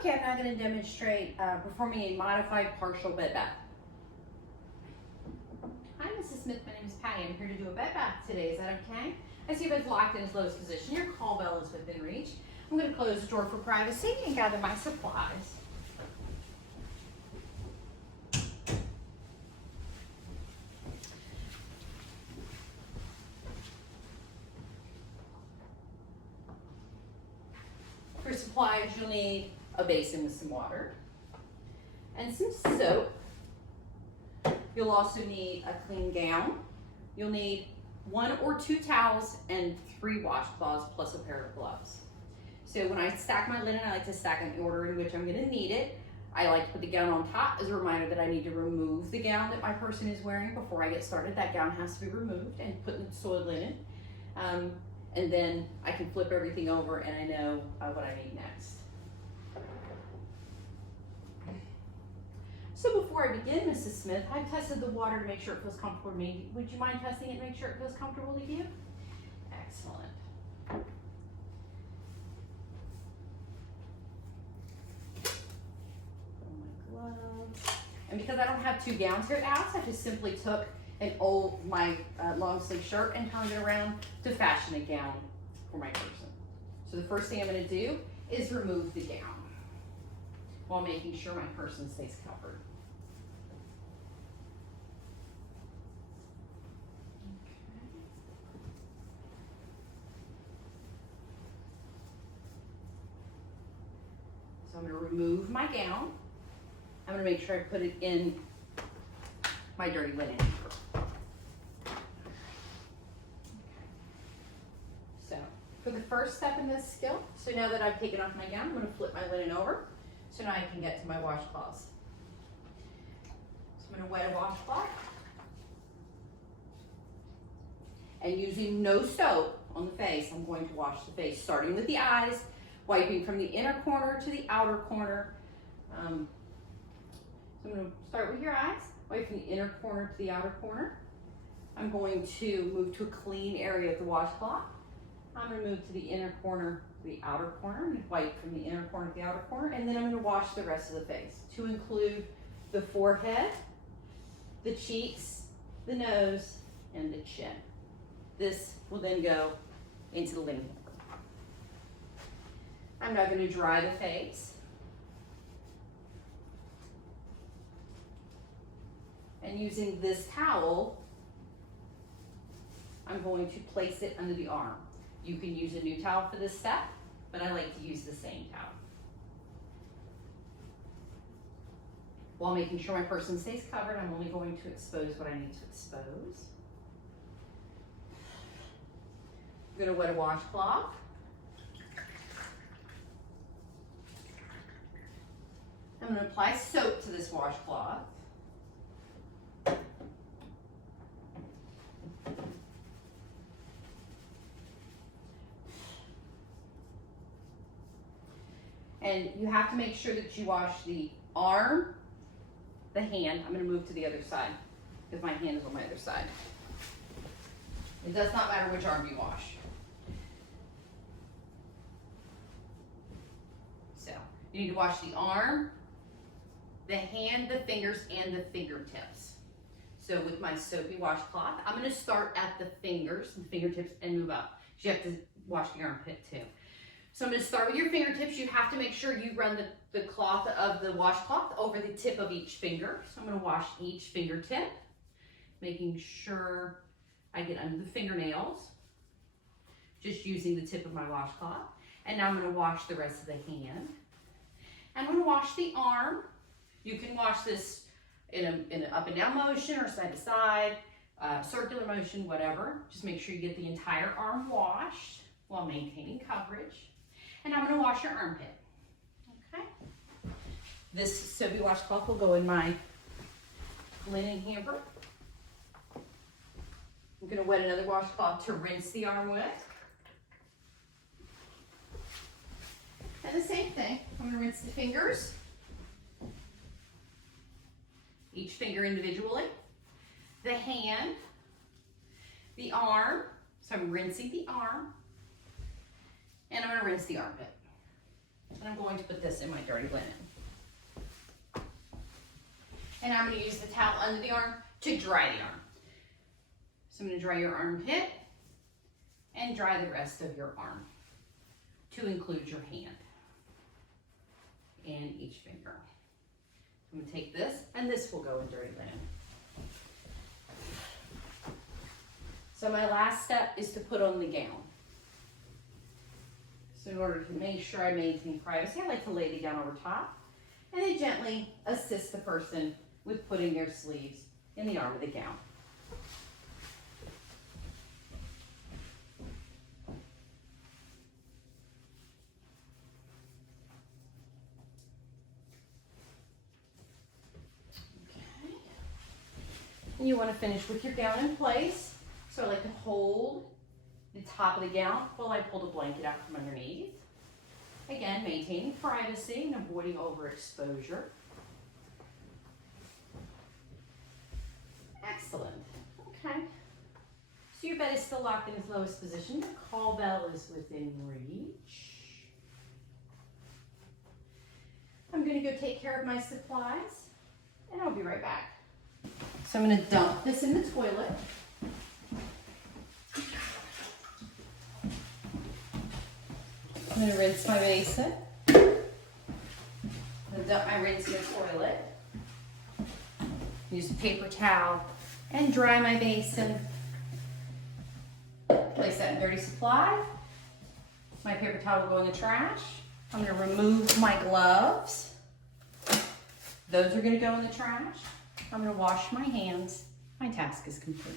Okay, I'm now going to demonstrate performing a modified partial bed bath. Hi, Mrs. Smith. My name is Patty. I'm here to do a bed bath today. Is that okay? I see your bed's locked in its lowest position. Your call bell is within reach. I'm going to close the door for privacy and gather my supplies. For supplies, you'll need a basin with some water and some soap. You'll also need a clean gown. You'll need 1 or 2 towels and 3 washcloths plus a pair of gloves. So when I stack my linen, I like to stack in the order in which I'm going to need it. I like to put the gown on top as a reminder that I need to remove the gown that my person is wearing before I get started. That gown has to be removed and put in the soiled linen. And then I can flip everything over and I know what I need next. So before I begin, Mrs. Smith, I've tested the water to make sure it feels comfortable to me. Would you mind testing it to make sure it feels comfortable to you? Excellent. Put on my gloves. And because I don't have 2 gowns here at the house, I just simply took my long sleeve shirt and turned it around to fashion a gown for my person. So the first thing I'm going to do is remove the gown while making sure my person stays covered. So I'm going to remove my gown. I'm going to make sure I put it in my dirty linen. So for the first step in this skill, so now that I've taken off my gown, I'm going to flip my linen over so now I can get to my washcloths. So I'm going to wet a washcloth and using no soap on the face, I'm going to wash the face, starting with the eyes, wiping from the inner corner to the outer corner. So I'm going to start with your eyes, wipe from the inner corner to the outer corner. I'm going to move to a clean area of the washcloth. I'm going to move to the inner corner to the outer corner and wipe from the inner corner to the outer corner. And then I'm going to wash the rest of the face to include the forehead, the cheeks, the nose, and the chin. This will then go into the linen. I'm now going to dry the face. And using this towel, I'm going to place it under the arm. You can use a new towel for this step, but I like to use the same towel. While making sure my person stays covered, I'm only going to expose what I need to expose. I'm going to wet a washcloth. I'm going to apply soap to this washcloth. And you have to make sure that you wash the arm, the hand. I'm going to move to the other side because my hand is on my other side. It does not matter which arm you wash. So you need to wash the arm, the hand, the fingers, and the fingertips. So with my soapy washcloth, I'm going to start at the fingers and fingertips and move up. You have to wash the armpit too. So I'm going to start with your fingertips. You have to make sure you run the cloth of the washcloth over the tip of each finger. So I'm going to wash each fingertip, making sure I get under the fingernails, just using the tip of my washcloth. And now I'm going to wash the rest of the hand. I'm going to wash the arm. You can wash this in an up and down motion or side to side, circular motion, whatever. Just make sure you get the entire arm washed while maintaining coverage. And I'm going to wash your armpit. Okay. This soapy washcloth will go in my linen hamper. I'm going to wet another washcloth to rinse the arm with. And the same thing, I'm going to rinse the fingers. Each finger individually. The hand, the arm, so I'm rinsing the arm, and I'm going to rinse the armpit. And I'm going to put this in my dirty linen. And I'm going to use the towel under the arm to dry the arm. So I'm going to dry your armpit and dry the rest of your arm, to include your hand and each finger. I'm going to take this, and this will go in dirty linen. So my last step is to put on the gown. So in order to make sure I maintain privacy, I like to lay the gown over top and then gently assist the person with putting their sleeves in the arm of the gown. Okay. And you want to finish with your gown in place. So I like to hold the top of the gown while I pull the blanket out from underneath. Again, maintaining privacy and avoiding overexposure. Excellent. Okay. So your bed is still locked in its lowest position. Your call bell is within reach. I'm going to go take care of my supplies, and I'll be right back. So I'm going to dump this in the toilet. I'm going to rinse my basin. I'm going to dump my rinse in the toilet. Use a paper towel and dry my basin. Place that in dirty supply. My paper towel will go in the trash. I'm going to remove my gloves. Those are going to go in the trash. I'm going to wash my hands. My task is complete.